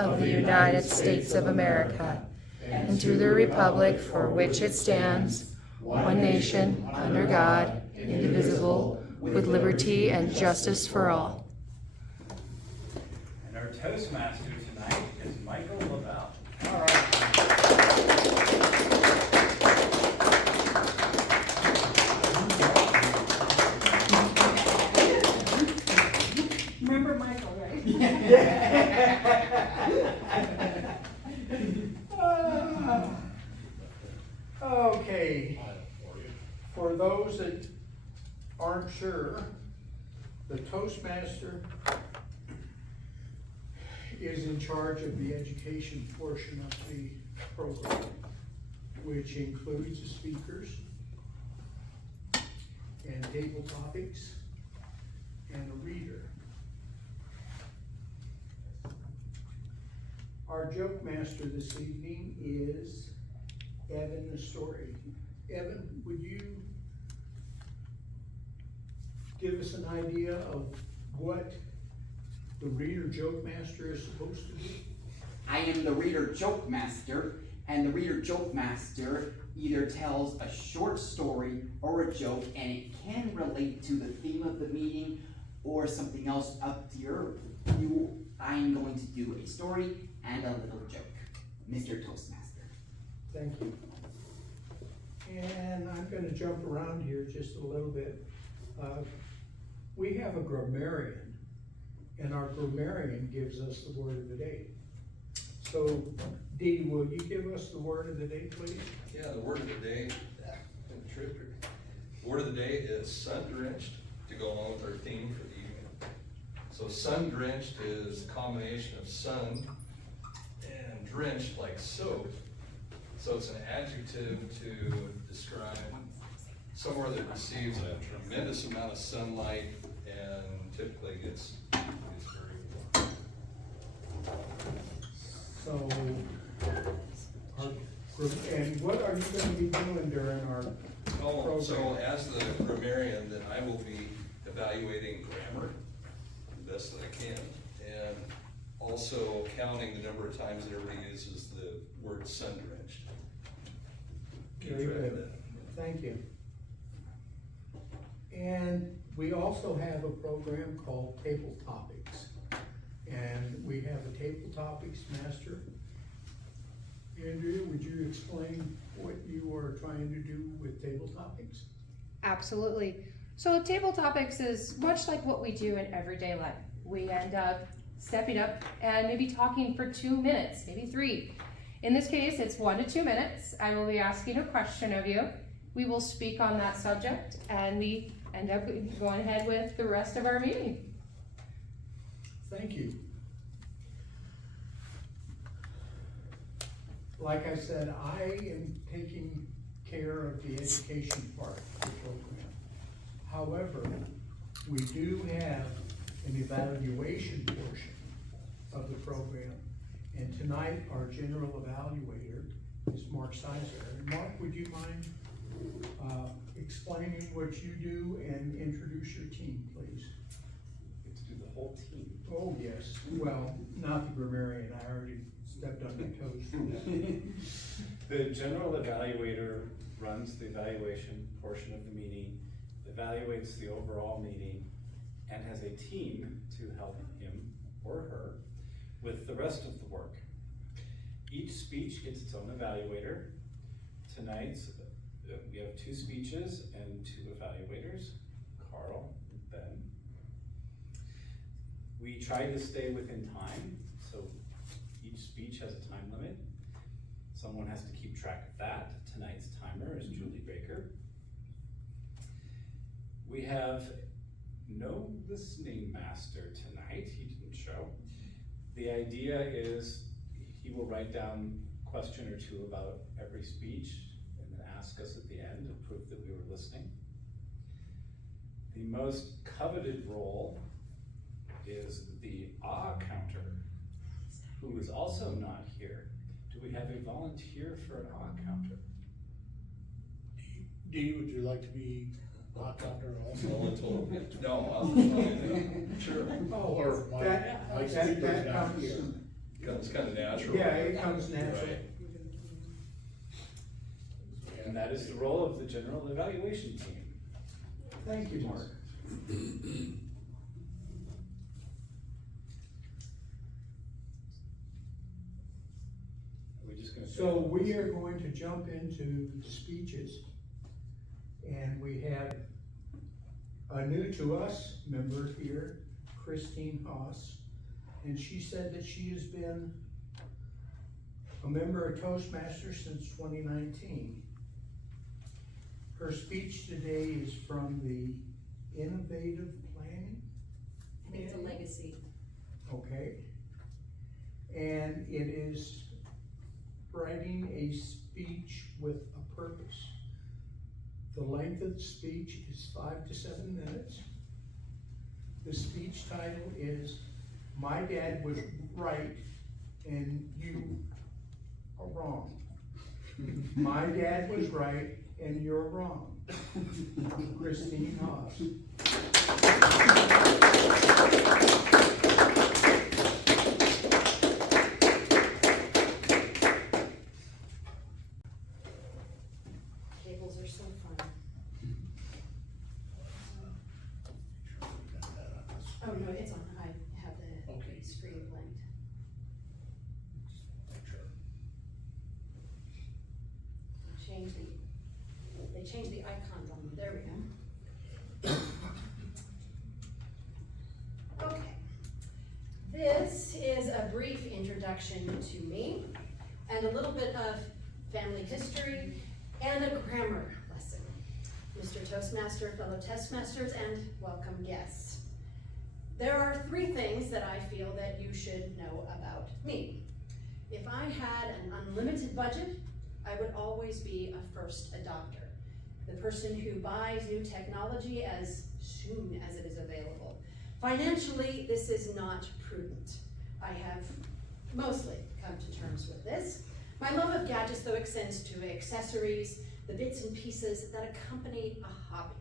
of the United States of America and to the republic for which it stands, one nation, under God, indivisible, with liberty and justice for all. And our Toastmaster tonight is Michael Lavelle. All right. Remember Michael, right? Okay, for those that aren't sure, the Toastmaster is in charge of the education portion of the program, which includes the speakers and table topics and a reader. Our joke master this evening is Evan Nestori. Evan, would you give us an idea of what the reader joke master is supposed to do? I am the reader joke master, and the reader joke master either tells a short story or a joke, and it can relate to the theme of the meeting or something else up to your view. I am going to do a story and a little joke. Mr. Toastmaster. Thank you. And I'm gonna jump around here just a little bit. We have a grammarian, and our grammarian gives us the word of the day. So, Dee, will you give us the word of the day, please? Yeah, the word of the day, word of the day is sun-drenched, to go along with our theme for the evening. So sun-drenched is a combination of sun and drenched like soap. So it's an adjective to describe somewhere that receives a tremendous amount of sunlight and typically gets very warm. So, and what are you gonna be doing during our program? So as the grammarian, then I will be evaluating grammar the best that I can, and also counting the number of times that everybody uses the word sun-drenched. Keep Very track of good. that. Thank you. And we also have a program called Table Topics. And we have a Table Topics master. Andrea, would you explain what you are trying to do with Table Topics? Absolutely. So table topics is much like what we do in everyday life. We end up stepping up and maybe talking for 2 minutes, maybe 3. In this case, it's 1 to 2 minutes. I will be asking a question of you. We will speak on that subject, and we end up going ahead with the rest of our meeting. Thank you. Like I said, I am taking care of the education part of the program. However, we do have an evaluation portion of the program. And tonight, our general evaluator is Mark Sizer. And Mark, would you mind explaining what you do and introduce your team, please? To do the whole team. Oh, yes. Well, not the grammarian. I already stepped on my toes for that. The general evaluator runs the evaluation portion of the meeting, evaluates the overall meeting, and has a team to help him or her with the rest of the work. Each speech gets its own evaluator. Tonight, we have 2 speeches and 2 evaluators, Carl and Ben. We try to stay within time, so each speech has a time limit. Someone has to keep track of that. Tonight's timer is Julie Baker. We have no listening master tonight, he didn't show. The idea is he will write down a question or 2 about every speech and then ask us at the end to prove that we were listening. The most coveted role is the ah counter, who is also not here. Do we have a volunteer for an ah counter? Dee, would you like to be hot counter also? No, sure. Oh, Or Mike, that Mike's comes, speaker's down. Comes kinda natural. Yeah, it comes natural. Right. And that is the role of the general evaluation team. Thank you, Mark. Are we just gonna? So we are going to jump into the speeches. And we have a new to us member here, Christine Haas. And she said that she has been a member of Toastmasters since 2019. Her speech today is from the Innovative Planning. I think it's a legacy. Okay. And it is writing a speech with a purpose. The length of the speech is 5 to 7 minutes. The speech title is "My Dad Was Right and You Are Wrong." My dad was right and you're wrong. Christine Haas. Cables are so fun. Oh, no, it's on, I have the Okay. screen blanked. They changed the icons on them, there we go. Okay. This is a brief introduction to me, and a little bit of family history, and a grammar lesson. Mr. Toastmaster, fellow Testmasters, and welcome guests. There are 3 things that I feel that you should know about me. If I had an unlimited budget, I would always be a first adopter. The person who buys new technology as soon as it is available. Financially, this is not prudent. I have mostly come to terms with this. My love of gadgets, though, extends to accessories, the bits and pieces that accompany a hobby.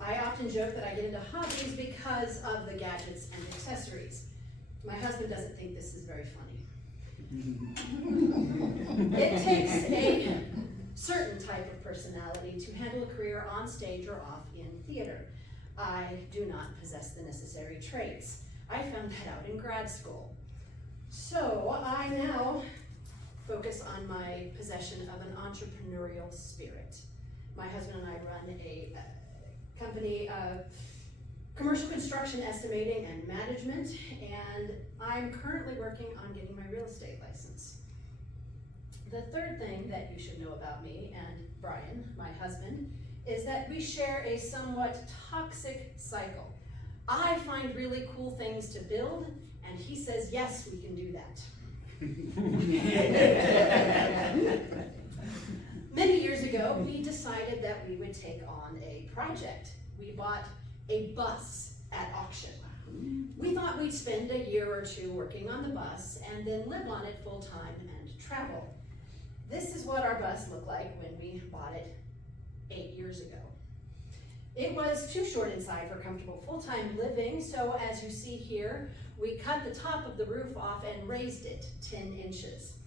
I often joke that I get into hobbies because of the gadgets and accessories. My husband doesn't think this is very funny. It takes a certain type of personality to handle a career on stage or off in theater. I do not possess the necessary traits. I found that out in grad school. So I now focus on my possession of an entrepreneurial spirit. My husband and I run a company of commercial construction estimating and management, and I'm currently working on getting my real estate license. The third thing that you should know about me and Brian, my husband, is that we share a somewhat toxic cycle. I find really cool things to build, and he says, yes, we can do that. Many years ago, we decided that we would take on a project. We bought a bus at auction. We thought we'd spend a year or 2 working on the bus and then live on it full time and travel. This is what our bus looked like when we bought it 8 years ago. It was too short inside for comfortable full-time living, so as you see here, we cut the top of the roof off and raised it 10 inches.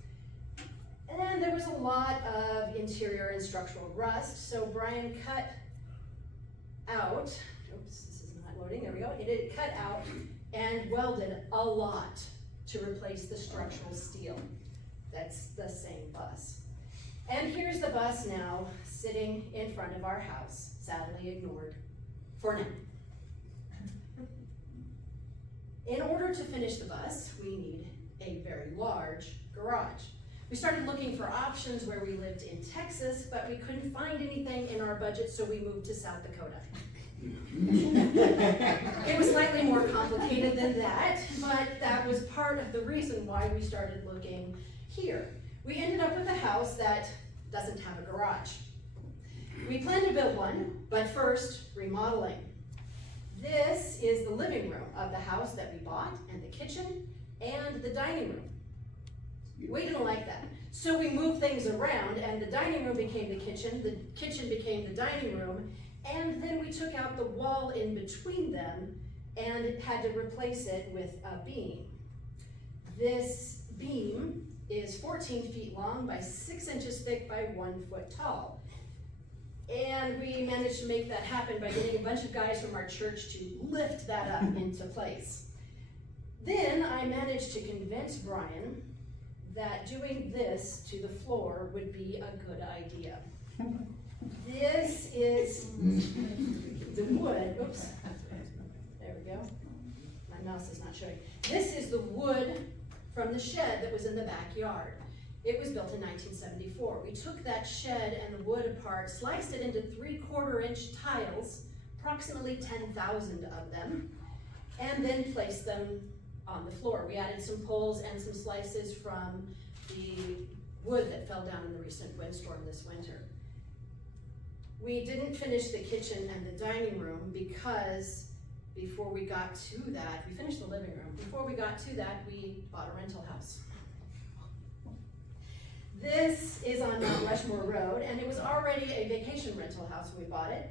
And there was a lot of interior and structural rust, so Brian cut out, oops, this is not loading, there we go. It cut out and welded a lot to replace the structural steel. That's the same bus. And here's the bus now, sitting in front of our house, sadly ignored for now. In order to finish the bus, we need a very large garage. We started looking for options where we lived in Texas, but we couldn't find anything in our budget, so we moved to South Dakota. It was slightly more complicated than that, but that was part of the reason why we started looking here. We ended up with a house that doesn't have a garage. We plan to build one, but first, remodeling. This is the living room of the house that we bought, and the kitchen, and the dining room. We didn't like that. So we moved things around, and the dining room became the kitchen became the dining room, and then we took out the wall in between them and had to replace it with a beam. This beam is 14 feet long by 6 inches thick by 1 foot tall. And we managed to make that happen by getting a bunch of guys from our church to lift that up into place. Then I managed to convince Brian that doing this to the floor would be a good idea. This is the wood, oops, there we go. My mouse is not showing. This is the wood from the shed that was in the backyard. It was built in 1974. We took that shed and the wood apart, sliced it into 3/4 inch tiles, approximately 10,000 of them, and then placed them on the floor. We added some poles and some slices from the wood that fell down in the recent windstorm this winter. We didn't finish the kitchen and the dining room because before we got to that, we finished the living room. Before we got to that, we bought a rental house. This is on Mount Rushmore Road, and it was already a vacation rental house when we bought it,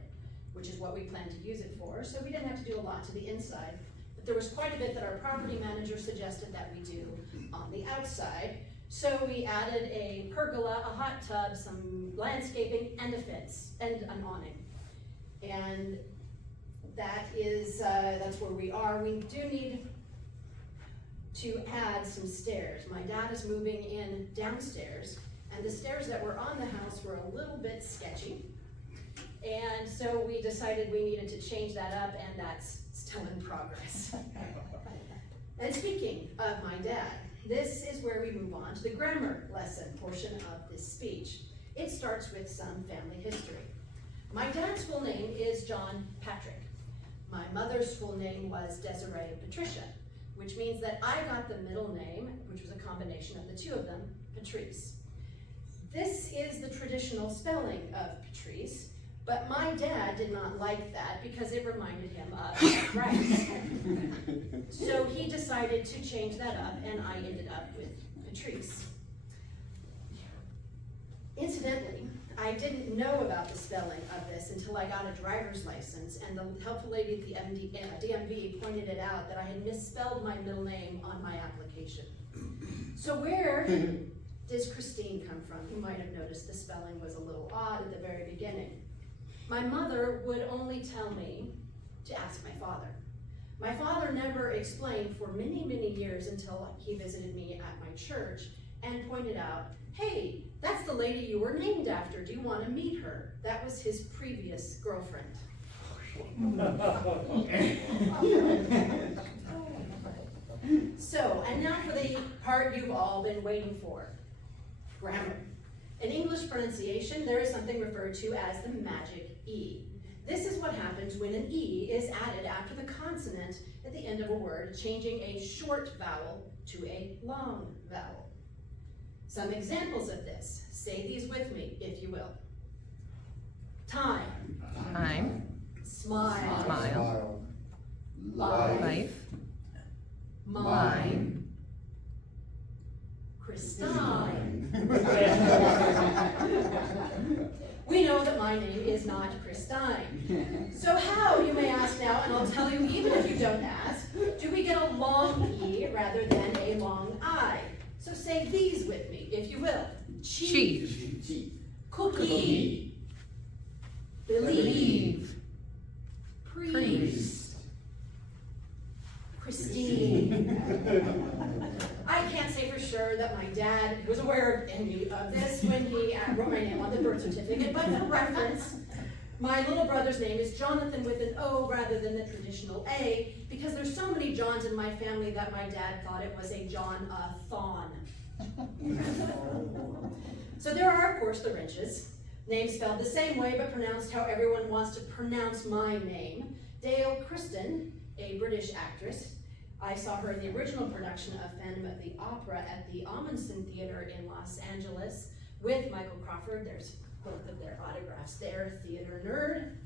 which is what we planned to use it for, so we didn't have to do a lot to the inside. But there was quite a bit that our property manager suggested that we do on the outside. So we added a pergola, a hot tub, some landscaping, and a fence, and an awning. And that is, that's where we are. We do need to add some stairs. My dad is moving in downstairs, and the stairs that were on the house were a little bit sketchy. And so we decided we needed to change that up, and that's still in progress. And speaking of my dad, this is where we move on to the grammar lesson portion of this speech. It starts with some family history. My dad's full name is John Patrick. My mother's full name was Desiree Patricia, which means that I got the middle name, which was a combination of the two of them, Patrice. This is the traditional spelling of Patrice, but my dad did not like that because it reminded him of rice. So he decided to change that up, and I ended up with Patrice. Incidentally, I didn't know about the spelling of this until I got a driver's license, and the helpful lady at the DMV pointed it out that I had misspelled my middle name on my application. So where does Christine come from? You might have noticed the spelling was a little odd at the very beginning. My mother would only tell me to ask my father. My father never explained for many, many years until he visited me at my church and pointed out, hey, that's the lady you were named after. Do you want to meet her? That was his previous girlfriend. So, and now for the part you've all been waiting for, grammar. In English pronunciation, there is something referred to as the magic E. This is what happens when an E is added after the consonant at the end of a word, changing a short vowel to a long vowel. Some examples of this. Say these with me, if you will. Time. Time. Smile. Smile. Life. Life. Mine. Christine. We know that my name is not Christine. So how, you may ask now, and I'll tell you even if you don't ask, do we get a long E rather than a long I? So say these with me, if you will. Chief. Chief. Cookie. Believe. Priest. Christine. I can't say for sure that my dad was aware of any of this when he wrote my name on the birth certificate, but for reference, my little brother's name is Jonathan with an O rather than the traditional A, because there's so many Johns in my family that my dad thought it was a John-a-thon. So there are, of course, the Wrenches, names spelled the same way but pronounced how everyone wants to pronounce my name. Dale Kristen, a British actress. I saw her in the original production of Phantom of the Opera at the Amundsen Theater in Los Angeles with Michael Crawford. There's both of their autographs there, theater nerd.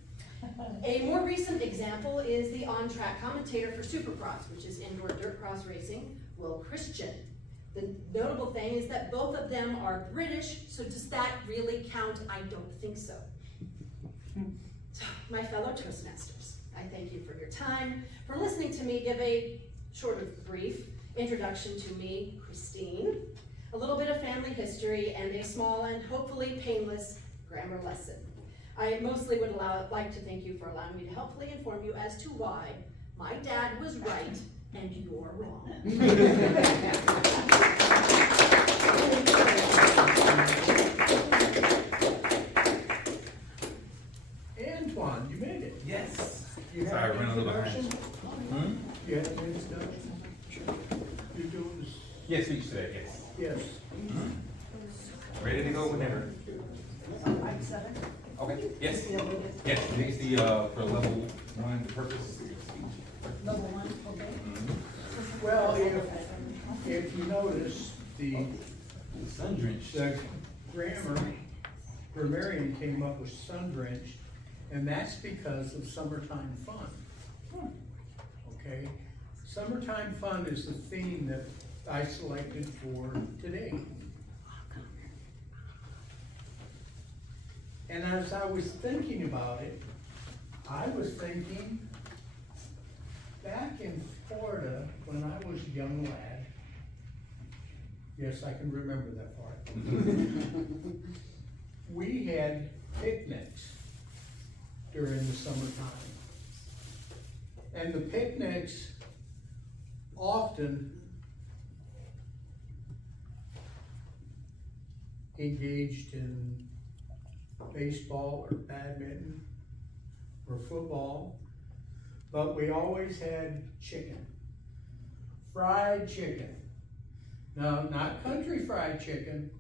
A more recent example is the on-track commentator for Supercross, which is indoor dirt cross racing, Will Christian. The notable thing is that both of them are British, so does that really count? I don't think so. So, my fellow Toastmasters, I thank you for your time, for listening to me give a sort of brief introduction to me, Christine, a little bit of family history, and a small and hopefully painless grammar lesson. I mostly would like to thank you for allowing me to helpfully inform you as to why my dad was right and you're wrong. Antoine, you made it. Yes. You have Sorry, I an ran a little behind. introduction? You have an introduction? You're doing this, Yes, speech today, yes. yes. Ready to go whenever. Okay, yes. Yes, next the, for level 1, the purpose. Level 1, okay. Mhm. Well, if you notice, the Sun drenched. grammarian came up with sun drenched, and that's because of summertime fun. Okay? Summertime fun is the theme that I selected for today. And as I was thinking about it, I was thinking, back in Florida, when I was a young lad, yes, I can remember that part. We had picnics during the summertime. And the picnics often engaged in baseball or badminton or football, but we always had chicken, fried chicken. No, not country fried chicken,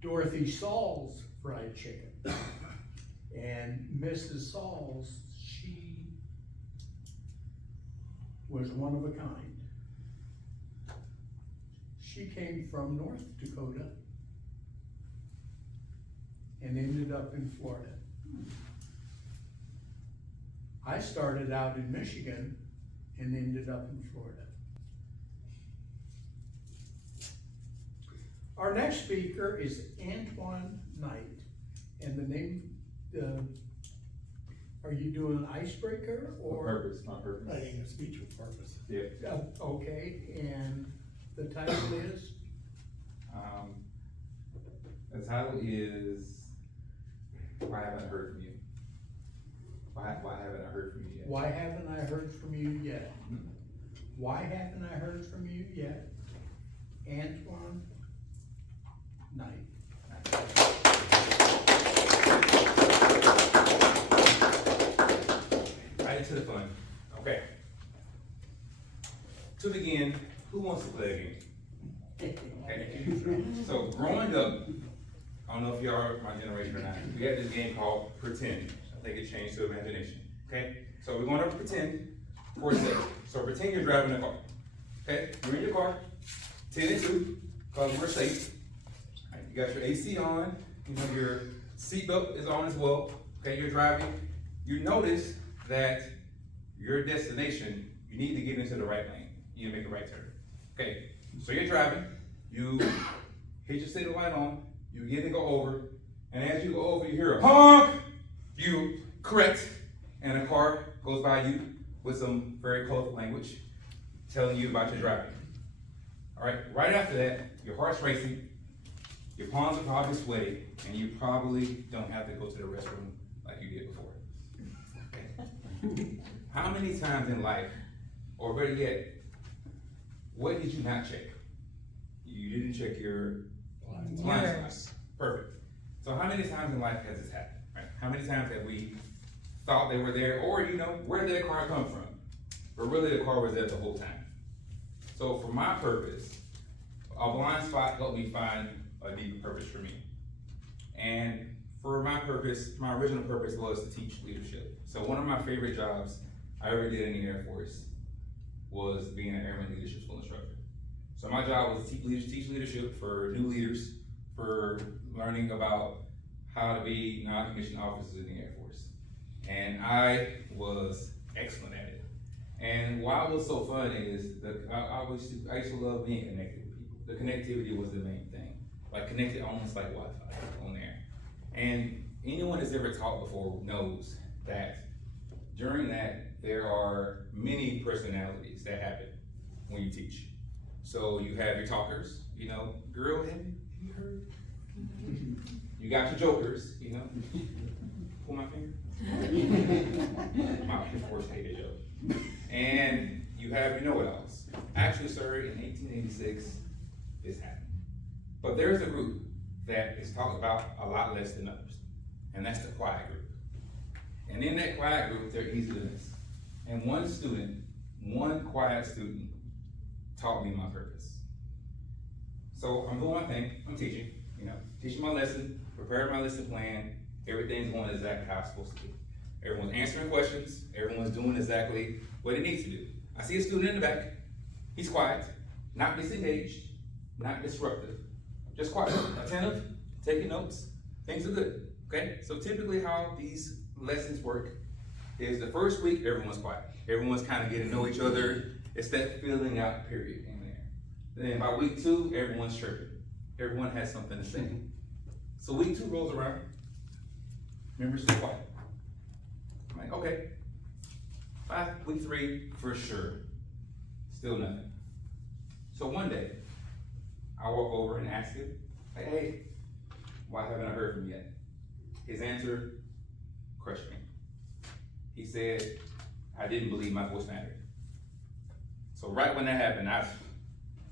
Dorothy Saul's fried chicken. And Mrs. Saul's, she was one of a kind. She came from North Dakota and ended up in Florida. I started out in Michigan and ended up in Florida. Our next speaker is Antoine Knight, and the name, are you doing an icebreaker or? Purpose, my purpose. Writing a speech with purpose. Yeah. Okay, and the title is? The title is, Why Haven't I Heard From You? Why haven't I heard from you yet? Why haven't I heard from you yet? Mhm. Why haven't I heard from you yet? Antoine Knight. Right into the fun. Okay. To begin, who wants to play a game? Okay. So growing up, I don't know if y'all are my generation or not, we had this game called Pretend. I think it changed to Imagination. Okay? So we're going to pretend for a second. So pretend you're driving a car. Okay? You're in your car, 10 and 2, because we're safe. All right, you got your AC on, you know, your seatbelt is on as well. Okay, you're driving. You notice that your destination, you need to get into the right lane. You need to make a right turn. Okay, so you're driving, you hit your signal light on, you get to go over, and as you go over, you hear a honk, you correct, and a car goes by you with some very colorful language telling you about your driving. All right, right after that, your heart's racing, your palms are probably sweaty, and you probably don't have to go to the restroom like you did before. Okay. How many times in life, or better yet, what did you not check? You didn't check your blind spots. Perfect. So how many times in life has this happened? Right? How many times have we thought they were there, or you know, where did that car come from? But really the car was there the whole time. So for my purpose, a blind spot helped me find a deeper purpose for me. And for my purpose, my original purpose was to teach leadership. So one of my favorite jobs I ever did in the Air Force was being an Airman Leadership School instructor. So my job was to teach leadership for new leaders, for learning about how to be non-commissioned officers in the Air Force. And I was excellent at it. And why it was so fun is I used to love being connected with people. The connectivity was the main thing. Like connected almost like Wi-Fi on there. And anyone that's ever taught before knows that during that, there are many personalities that happen when you teach. So you have your talkers, you know, girl, have you heard? You got your jokers, you know. Pull my finger. My force hated joke. And you have your know-it-alls. Actually, sir, in 1886, this happened. But there's a group that is talked about a lot less than others, and that's the quiet group. And in that quiet group, they're easy to miss. And one quiet student taught me my purpose. So I'm doing my thing, I'm teaching, you know, teaching my lesson, preparing my lesson plan, everything's going exactly how it's supposed to be. Everyone's answering questions, everyone's doing exactly what it needs to do. I see a student in the back, he's quiet, not disengaged, not disruptive, just quiet, attentive, taking notes, things are good, okay? So typically how these lessons work is the first week, everyone's quiet. Everyone's kind of getting to know each other. It's that filling out period in there. Then by week 2, everyone's chirping. Everyone has something to say. So week 2 rolls around, members still quiet. I'm like, okay. By week 3, for sure, still nothing. So one day, I walk over and ask him, like, hey, why haven't I heard from you yet? His answer crushed me. He said, I didn't believe my voice mattered. So right when that happened,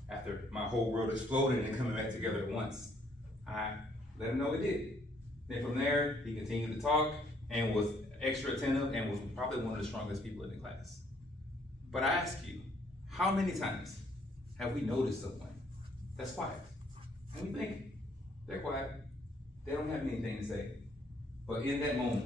after my whole world exploding and coming back together at once, I let him know it did. Then from there, he continued to talk and was extra attentive and was probably one of the strongest people in the class. But I ask you, how many times have we noticed someone that's quiet? And we think, they're quiet, they don't have anything to say. But in that moment,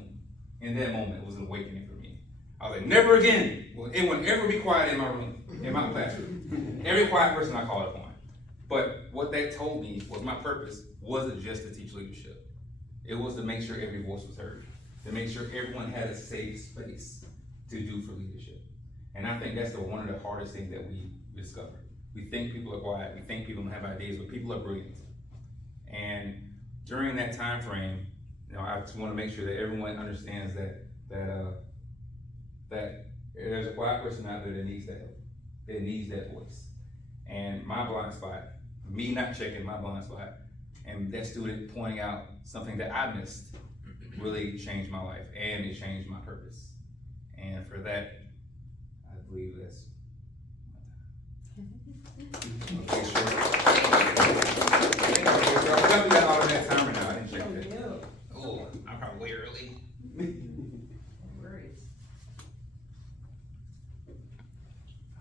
it was an awakening for me. I was like, never again will anyone ever be quiet in my room, in my classroom. Every quiet person I called upon. But what that told me was my purpose wasn't just to teach leadership. It was to make sure every voice was heard, to make sure everyone had a safe space to do for leadership. And I think that's one of the hardest things that we discover. We think people are quiet, we think people don't have ideas, but people are brilliant. And during that time frame, you know, I just want to make sure that everyone understands that there's a quiet person out there that needs that help, that needs that voice. And my blind spot, me not checking my blind spot, and that student pointing out something that I missed, really changed my life, and it changed my purpose. And for that, I believe that's okay, sure. I probably got all of that timer now, I didn't check that. Oh, I'm probably way early.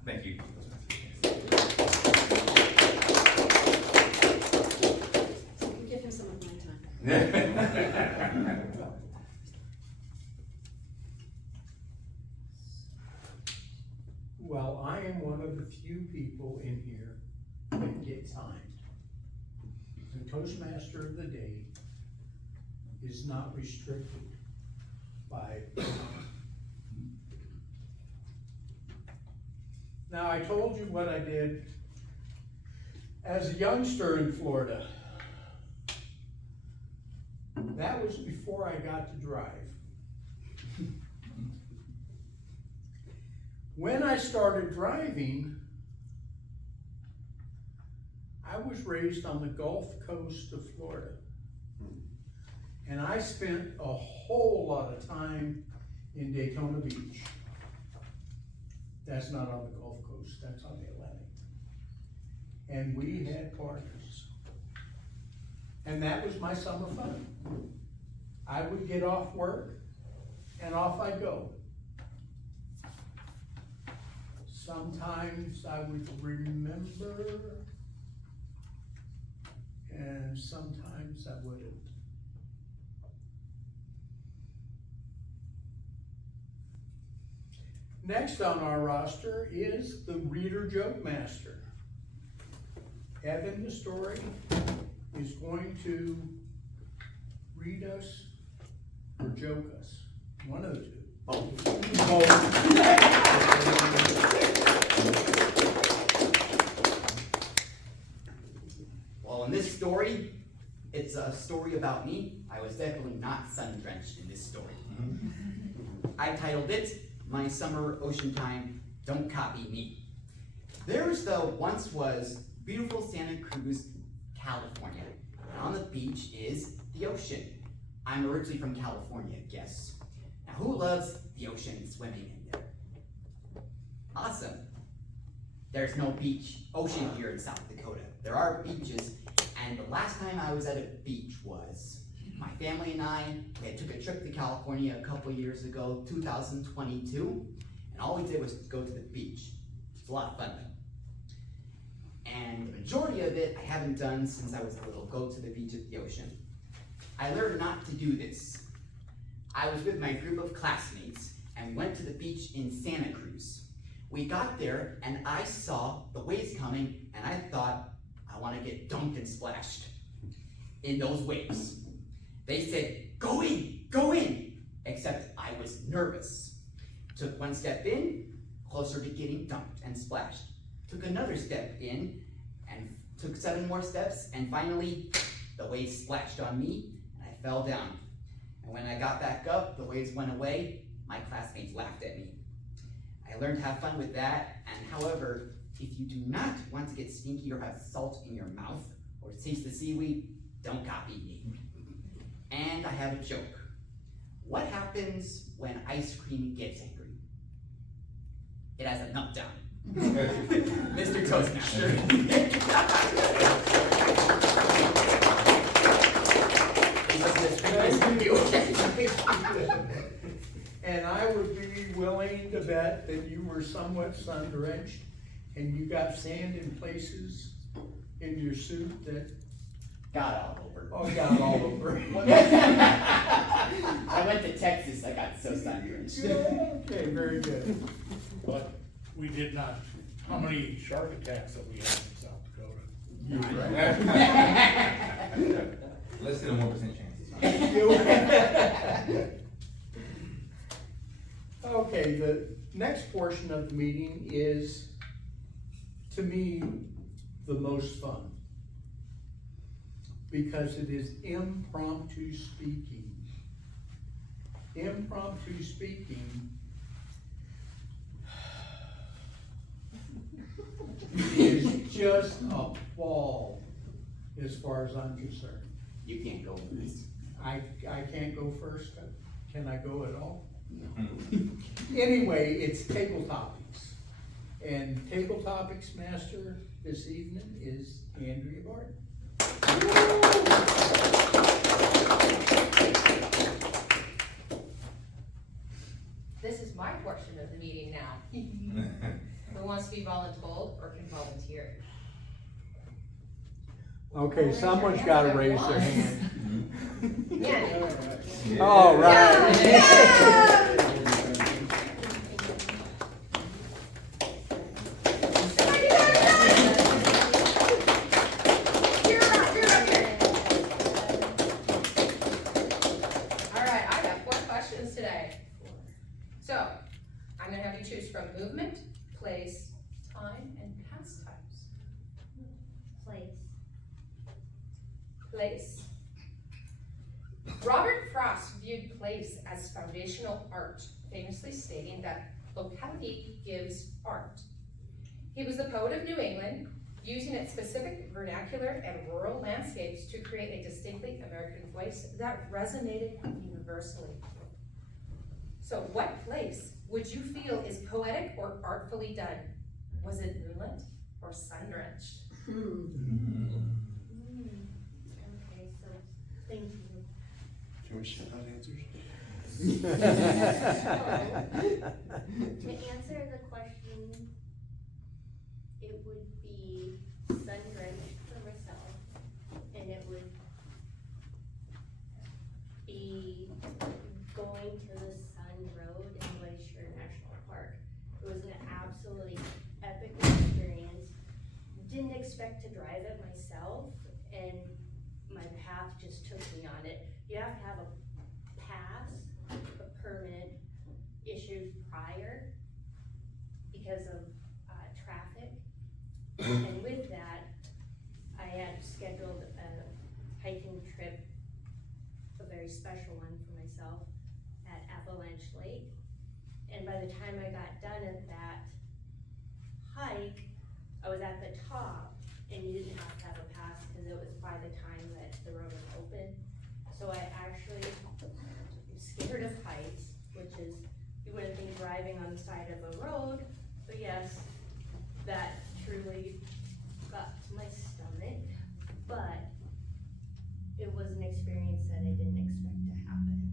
Thank you. Give him some of my time. Well, I am one of the few people in here that get time. The Toastmaster of the day is not restricted by time. Now, I told you what I did as a youngster in Florida. That was before I got to drive. When I started driving, I was raised on the Gulf Coast of Florida. And I spent a whole lot of time in Daytona Beach. That's not on the Gulf Coast, that's on the Atlantic. And we had parties. And that was my summer fun. I would get off work and off I'd go. Sometimes I would remember and sometimes I wouldn't. Next on our roster is the Reader Joke Master. Evan the Story is going to read us or joke us. One of the two. Well, in this story, it's a story about me. I was definitely not sun-drenched in this story. I titled it, My Summer Ocean Time, Don't Copy Me. once was beautiful Santa Cruz, California. And on the beach is the ocean. I'm originally from California, guess. Now who loves the ocean and swimming in there? Awesome. There's no ocean here in South Dakota. There are beaches, and the last time I was at a beach was my family and I took a trip to California a couple years ago, 2022, and all we did was go to the beach. It's a lot of fun though. And the majority of it I haven't done since I was little, go to the beach at the ocean. I learned not to do this. I was with my group of classmates, and we went to the beach in Santa Cruz. We got there, and I saw the waves coming, and I thought, I want to get dunked and splashed in those waves. They said, go in, except I was nervous. Took one step in, closer to getting dunked and splashed. Took another step in, and took 7 more steps, and finally, the waves splashed on me, and I fell down. And when I got back up, the waves went away, my classmates laughed at me. I learned to have fun with that, and however, if you do not want to get stinky or have salt in your mouth, or taste the seaweed, don't copy me. And I have a joke. What happens when ice cream gets angry? It has a meltdown. Mr. Toastmaster. And I would be willing to bet that you were somewhat sun drenched and you got sand in places in your suit that Got all over. got all over. I went to Texas, I got so sun-drenched. Okay, very good. But we did not, how many shark attacks have we had in South Dakota? You're right. Less than a 1% chance. Okay, the next portion of the meeting is, to me, the most fun. Because it is impromptu speaking. Impromptu speaking is just a ball as far as I'm concerned. You can't go first. I can't go first? Can I go at all? Anyway, it's table topics. And table topics master this evening is Andrea Gordon. This is my portion of the meeting now. Who wants to be voluntold or can volunteer? Okay, someone's gotta raise their hand. Yeah. All right. Alright, I got 4 questions today. So, I'm gonna have you choose from movement, place, time, and pastimes. Place. Robert Frost viewed place as foundational art, famously stating that locality gives art. He was the poet of New England, using its specific vernacular and rural landscapes to create a distinctly American voice that resonated universally. So what place would you feel is poetic or artfully done? Was it moonlit or sun-drenched? Okay, so, thank you. Can we shut out answers? To answer the question, it would be sun-drenched for myself, and it would be going to the Sun Road in Glacier National Park. It was an absolutely epic experience. Didn't expect to drive it myself, and my path just took me on it. You have to have a pass, a permit issued prior because of traffic. And with that, I had scheduled a hiking trip, a very special one for myself, at Avalanche Lake. And by the time I got done at that hike, I was at the top, and you didn't have to have a pass, because it was by the time that the road was open. So I actually am scared of heights, which is, you wouldn't think driving on the side of a road, but yes, that truly got to my stomach, but it was an experience that I didn't expect to happen.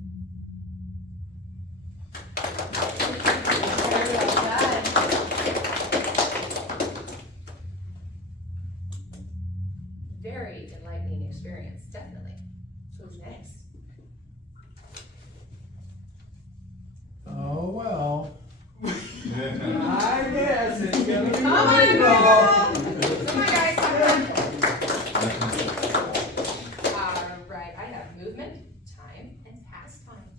Very well done. Very enlightening experience, definitely. Who's next? Oh, well. I guess it's gonna be. Come on, Michael! Come on, guys, come on. All right, I have movement, time, and pastime.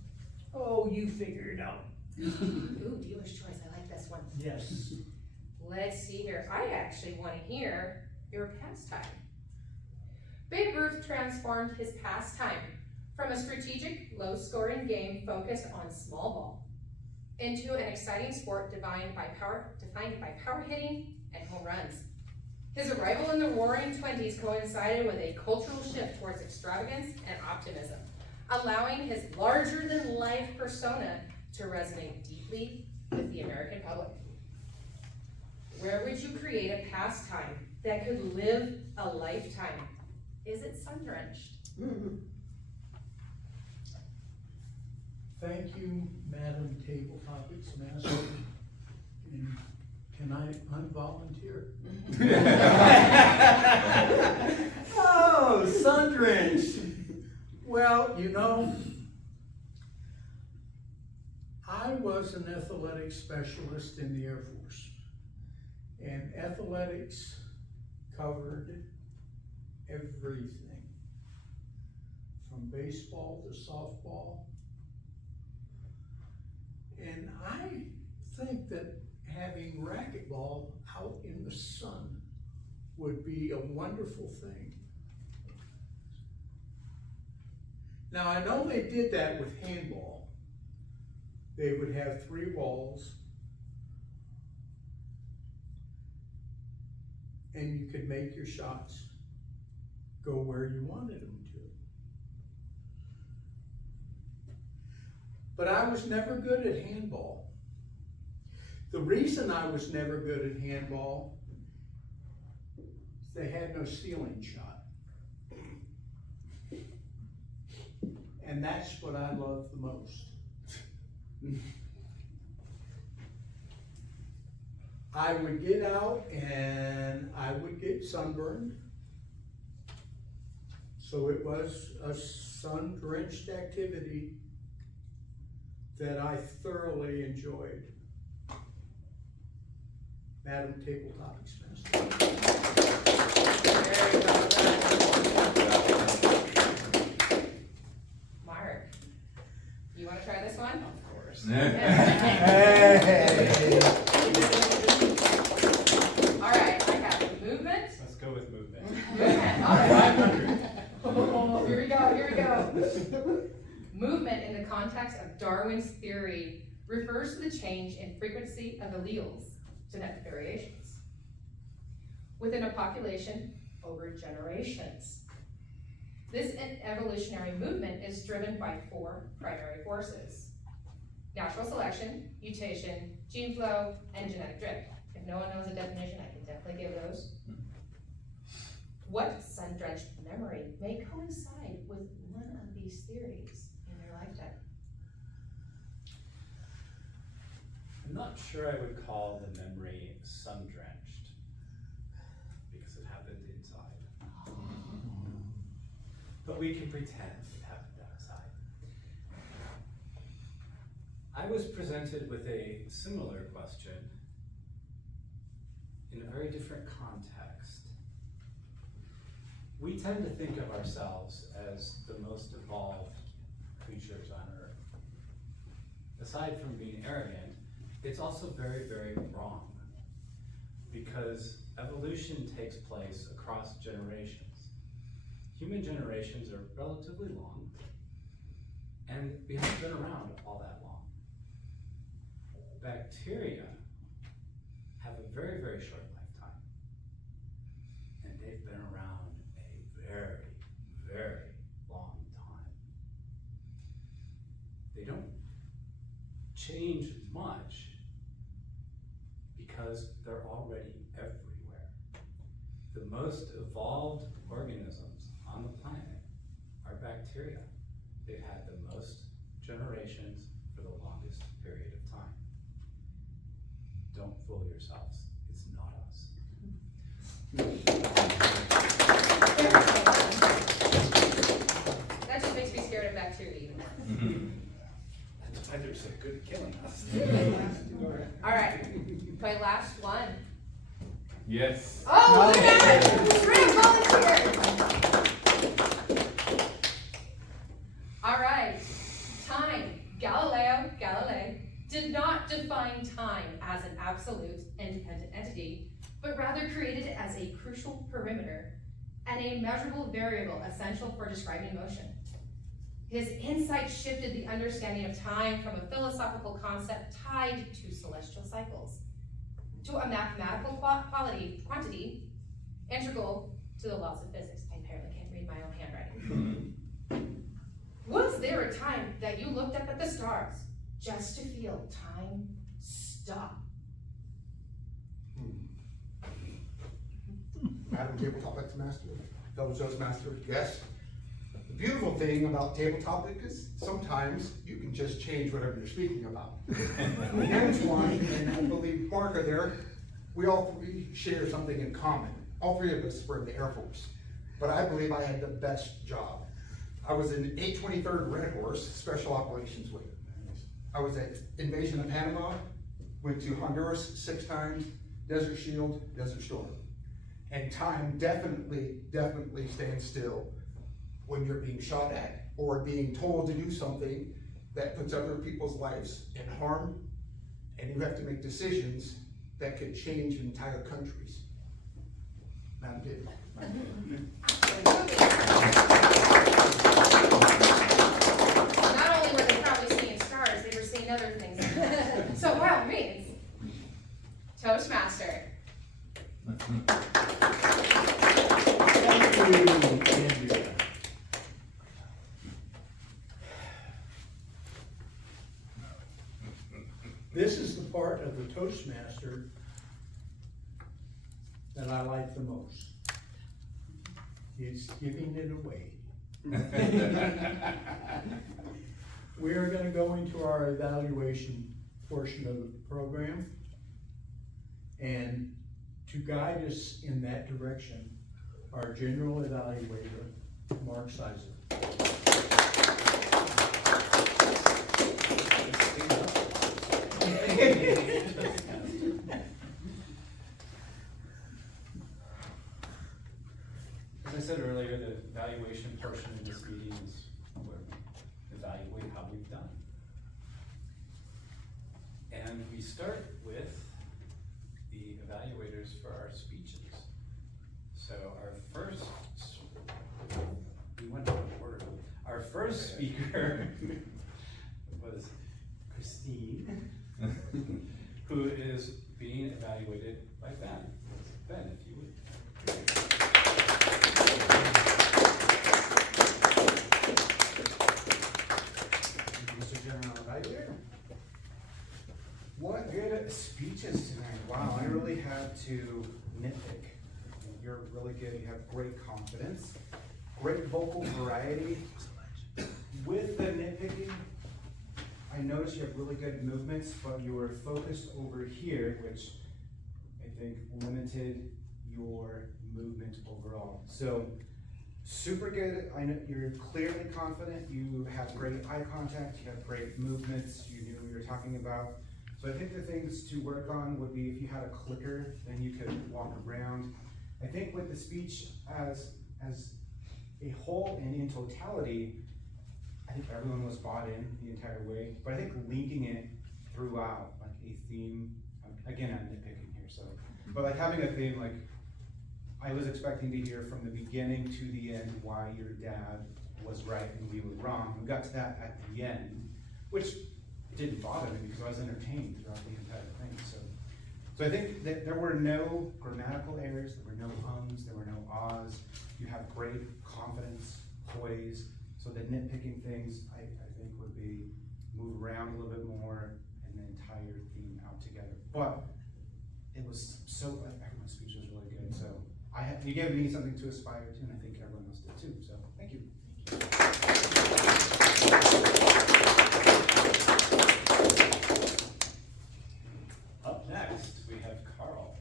Oh, you figure it out. Ooh, dealer's choice, I like this one. Yes. Let's see here, I actually wanna hear your pastime. Babe Ruth transformed his pastime from a strategic, low-scoring game focused on small ball into an exciting sport defined by power hitting and home runs. His arrival in the Roaring '20s coincided with a cultural shift towards extravagance and optimism, allowing his larger-than-life persona to resonate deeply with the American public. Where would you create a pastime that could live a lifetime? Is it sun-drenched? Thank you, Madam Table Topics Master. And can I unvolunteer? Oh, sun drenched. Well, you know, I was an athletics specialist in the Air Force. And athletics covered everything, from baseball to softball. And I think that having racquetball out in the sun would be a wonderful thing. Now, I know they did that with handball. They would have 3 walls, and you could make your shots go where you wanted them to. But I was never good at handball. The reason I was never good at handball is they had no ceiling shot. And that's what I love the most. I would get out and I would get sunburned. So it was a sun-drenched activity that I thoroughly enjoyed. Madam Table Topics Master. Very well done. Mark, you wanna try this one? Of course. Hey. All right, I have movement. Let's go with movement. Movement, all right. Oh, here we go. Movement in the context of Darwin's theory refers to the change in frequency of alleles, genetic variations, within a population over generations. This evolutionary movement is driven by 4 primary forces: natural selection, mutation, gene flow, and genetic drift. If no one knows the definition, I can definitely give those. What sun-drenched memory may coincide with one of these theories in your lifetime? I'm not sure I would call the memory sun-drenched, because it happened inside. But we can pretend it happened outside. I was presented with a similar question in a very different context. We tend to think of ourselves as the most evolved creatures on Earth. Aside from being arrogant, it's also very, very wrong, because evolution takes place across generations. Human generations are relatively long, and we haven't been around all that long. Bacteria have a very, very short lifetime. they don't change much because they're already everywhere. The most evolved organisms on the planet are bacteria. They've had the most generations for the longest period of time. Don't fool yourselves, it's not us. That just makes me scared of bacteria even more. That's why they're so good at killing us. All right, my last one. Yes. Oh, look at it! Great volunteer! All right, time. Galileo Galilei did not define time as an absolute independent entity, but rather created it as a crucial perimeter and a measurable variable essential for describing motion. His insight shifted the understanding of time from a philosophical concept tied to celestial cycles to a mathematical quantity integral to the laws of physics. I apparently can't read my own handwriting. Was there a time that you looked up at the stars just to feel time stop? Madam Table Topics Master, fellow Toastmaster, yes. The beautiful thing about Table Topic is sometimes you can just change whatever you're speaking about. Antoine and I believe Mark are there. We all three share something in common. All three of us were in the Air Force, but I believe I had the best job. I was in 823rd Red Horse, Special Operations Wing. I was at Invasion of Panama, went to Honduras 6 times, Desert Shield, Desert Storm. And time definitely stands still when you're being shot at or being told to do something that puts other people's lives in harm, and you have to make decisions that could change entire countries. Madam Table. Not only were they probably seeing stars, they were seeing other things. So by all means, Toastmaster. This is the part of the Toastmaster that I like the most. It's giving it away. We are gonna go into our evaluation portion of the program. And to guide us in that direction, our general evaluator, Mark Sizer. As I said earlier, the evaluation portion of this meeting is where we evaluate how we've done. And we start with the evaluators for our speeches. So our first, we went out of order. Our first speaker was Christine, who is being evaluated by Ben. Ben, if you would. Mr. General Evaluator. What good speeches tonight. Wow, I really had to nitpick. You're really good, you have great confidence, great vocal variety. With the nitpicking, I noticed you have really good movements, but you were focused over here, which I think limited your movement overall. So, super good. I know you're clearly confident. You have great eye contact. You have great movements. You knew what you were talking about. So I think the things to work on would be if you had a clicker, then you could walk around. I think with the speech as a whole and in totality, I think everyone was bought in the entire way. But I think linking it throughout, like a theme. Again, I'm nitpicking here, so. But like having a theme, like I was expecting to hear from the beginning to the end why your dad was right and we were wrong. We got to that at the end, which didn't bother me because I was entertained throughout the entire thing. So I think that there were no grammatical errors, there were no ums, there were no ahs. You have great confidence, poise. So the nitpicking things I think would be move around a little bit more, and then tie your theme out together. But it was so, everyone's speech was really good, so you gave me something to aspire to, and I think everyone else did too, so thank you. Up next, we have Carl.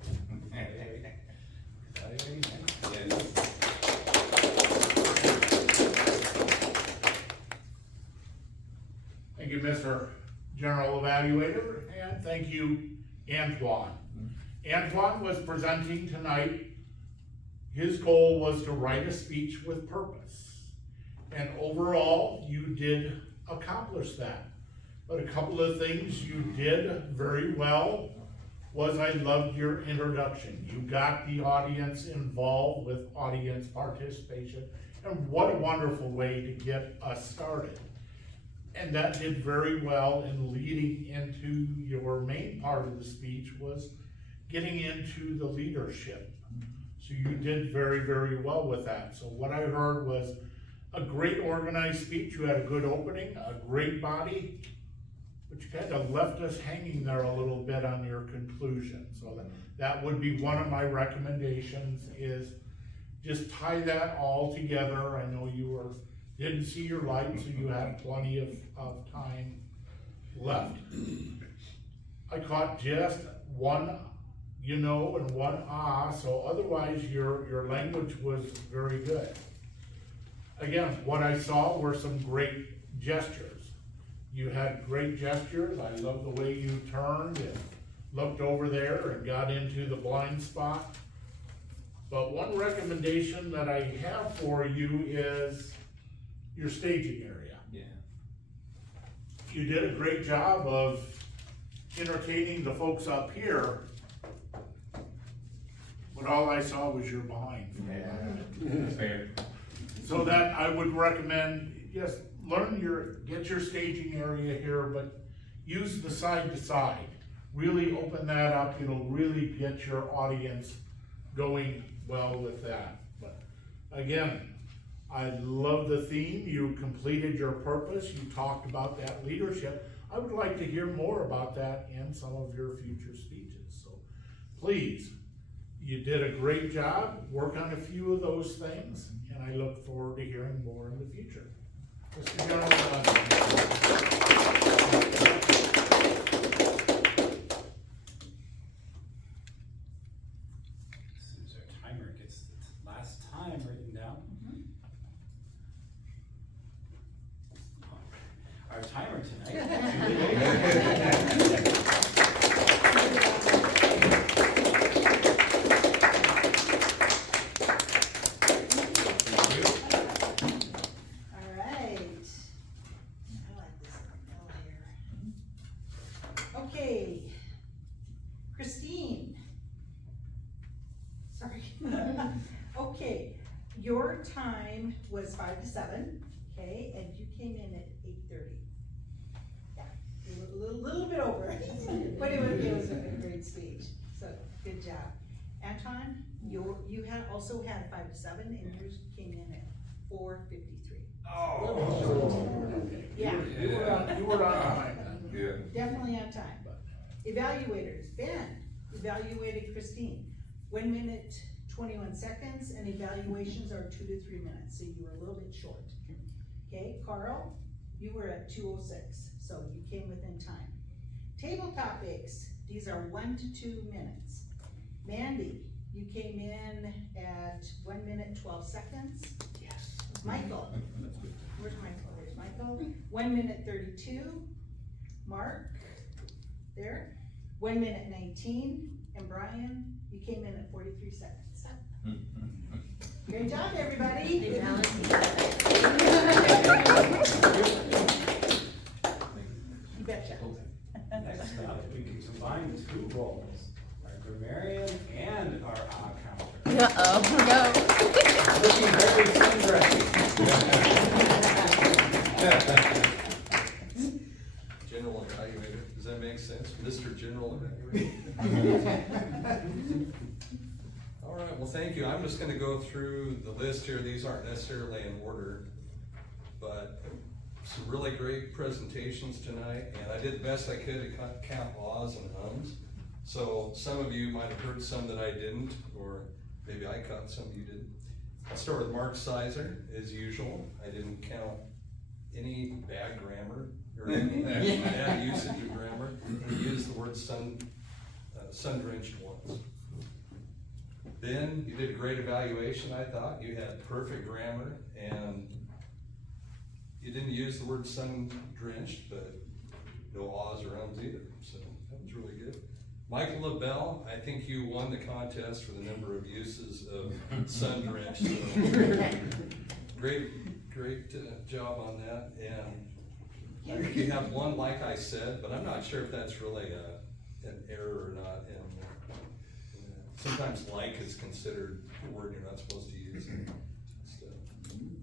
Thank you, Mr. General Evaluator, and thank you, Antoine. Antoine was presenting tonight. His goal was to write a speech with purpose. And overall, you did accomplish that. But a couple of things you did very well was I loved your introduction. You got the audience involved with audience participation, and what a wonderful way to get us started. And that did very well in leading into your main part of the speech was getting into the leadership. So you did very, very well with that. So what I heard was a great organized speech. You had a good opening, a great body, but you kind of left us hanging there a little bit on your conclusion. So that would be one of my recommendations is just tie that all together. I know you didn't see your light, so you had plenty of time left. I caught just one and one so otherwise your language was very good. Again, what I saw were some great gestures. You had great gestures. I love the way you turned and looked over there and got into the blind spot. But one recommendation that I have for you is your staging area. Yeah. You did a great job of entertaining the folks up here, but all I saw was your behind. That's fair. So that I would recommend, yes, get your staging area here, but use the side to side. Really open that up, it'll really get your audience going well with that. But again, I love the theme, you completed your purpose, you talked about that leadership. I would like to hear more about that in some of your future speeches. So please, you did a great job, work on a few of those things, and I look forward to hearing more in the future. Mr. General As soon as our timer gets the last time written down. Our timer tonight. Okay, Christine. Sorry. Okay, your time was 5 to 7, okay, and you came in at 8:30. Yeah, a little bit over, but it was a great speech, so good job. Anton, you also had 5 to 7, and yours came in at 4:53. Yeah. You were on time. Yeah. Definitely on time. Evaluators, Ben evaluated Christine. 1 minute, 21 seconds, and evaluations are 2 to 3 minutes, so you were a little bit short. Okay, Carl, you were at 2:06, so you came within time. Table topics, these are 1 to 2 minutes. Mandy, you came in at 1 minute, 12 seconds. Yes. Michael, where's Michael? There's Michael. 1 minute, 32. Mark, there, 1 minute, 19. And Brian, you came in at 43 seconds. Great job, everybody. You betcha. Next up, we can combine 2 roles, our grammarian and our counter. No. Looking very sundressy. General evaluator, does that make sense? Mr. General evaluator? All right, well, thank you. I'm just gonna go through the list here. These aren't necessarily in order, but some really great presentations tonight, and I did the best I could to count ahs and ums. So some of you might have heard some that I didn't, or maybe I caught some you didn't. I'll start with Mark Sizer, as usual. I didn't count any bad grammar or any bad usage of grammar. He used the word sun-drenched once. Then you did a great evaluation, I thought. You had perfect grammar, and you didn't use the word sun-drenched, but no ahs or ums either, so that was really good. Michael LaBelle, I think you won the contest for the number of uses of sun-drenched. So great job on that, and you have one like I said, but I'm not sure if that's really an error or not. And sometimes like is considered a word you're not supposed to use.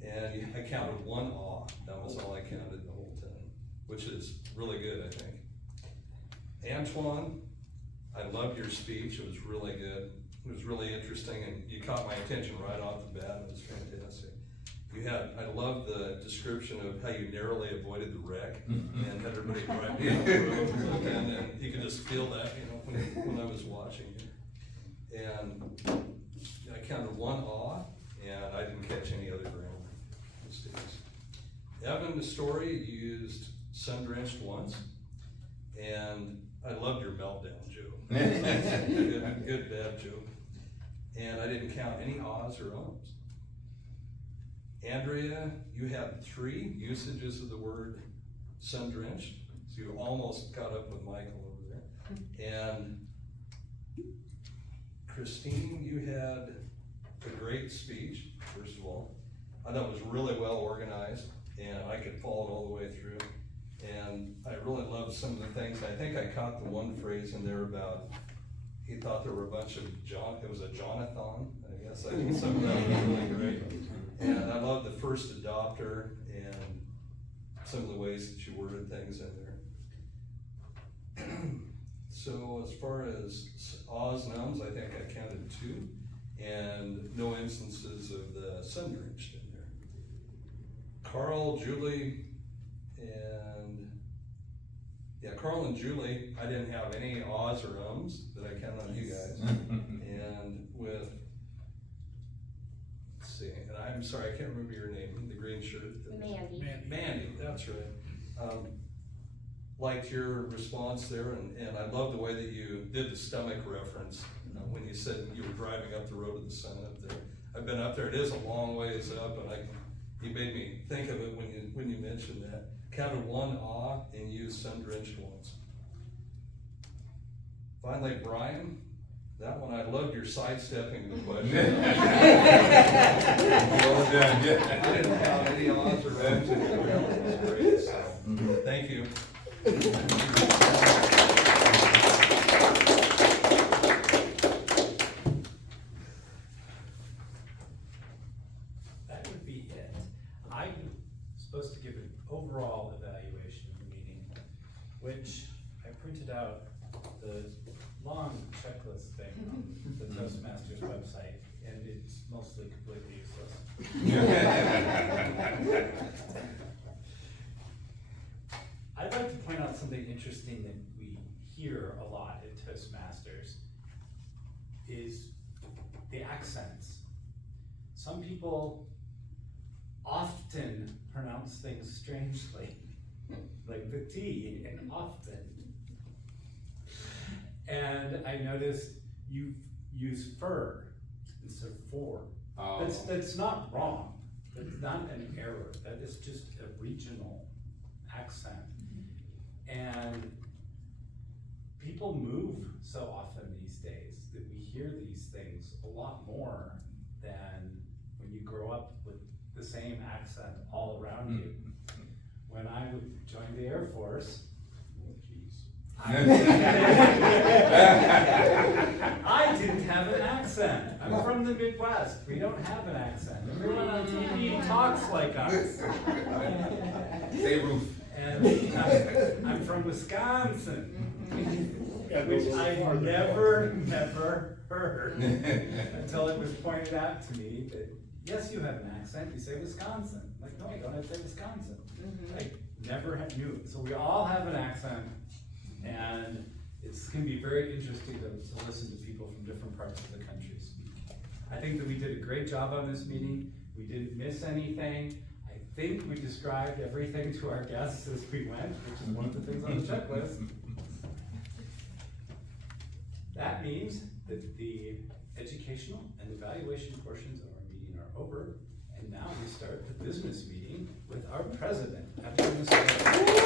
And I counted one ah. That was all I counted the whole time, which is really good, I think. Antoine, I loved your speech. It was really good. It was really interesting, and you caught my attention right off the bat. It was fantastic. I loved the description of how you narrowly avoided the wreck and had everybody drive down the road, and you could just feel that, when I was watching it. And I counted one ah, and I didn't catch any other grammar mistakes. Evan, the story, used sun-drenched once, and I loved your meltdown joke. Good bad joke. And I didn't count any ahs or ums. Andrea, you had 3 usages of the word sun-drenched, so you almost caught up with Michael over there. And Christine, you had a great speech, first of all. I thought it was really well organized, and I could follow it all the way through. And I really loved some of the things. I think I caught the one phrase in there about, he thought there were a bunch of it was a Jonathan, I guess. I think some of that was really great. And I love the first adopter and some of the ways that you worded things in there. So as far as ahs and ums, I think I counted 2, and no instances of the sun-drenched in there. Carl, Julie, Carl and Julie, I didn't have any ahs or ums that I counted on you guys. And with, let's see, and I'm sorry, I can't remember your name, the green shirt. Mandy, that's right. Liked your response there, and I love the way that you did the stomach reference when you said you were driving up the road to the sun up there. I've been up there, it is a long ways up, and you made me think of it when you mentioned that. Counted one ah and used sun-drenched once. Finally, Brian, that one, I loved your sidestepping the question. Well done, yeah. I didn't count any ahs or ums in it. It was great, so thank you. That would be it. I'm supposed to give an overall evaluation of the meeting, which I printed out the long checklist thing on the Toastmasters website, and it's mostly completely useless. I'd like to point out something interesting that we hear a lot at Toastmasters is the accents. Some people often pronounce things strangely, like the T and often. And I noticed you use fur instead of for. Oh. That's not wrong. That's not an error. That is just a regional accent. And people move so often these days that we hear these things a lot more than when you grow up with the same accent all around you. When I joined the Air Force, I didn't have an accent. I'm from the Midwest. We don't have an accent. Everyone on TV talks like us. Say Ruth. And I'm from Wisconsin, which I never heard until it was pointed out to me that yes, you have an accent, you say Wisconsin. I'm like, no, I don't, I say Wisconsin. Mm-hmm. I never knew, so we all have an accent, and it's can be very interesting to listen to people from different parts of the country speak. I think that we did a great job on this meeting, we didn't miss anything. I think we described everything to our guests as we went, which is one of the things on the checklist. That means that the educational and evaluation portions of our meeting are over, and now we start the business meeting with our president. Have a good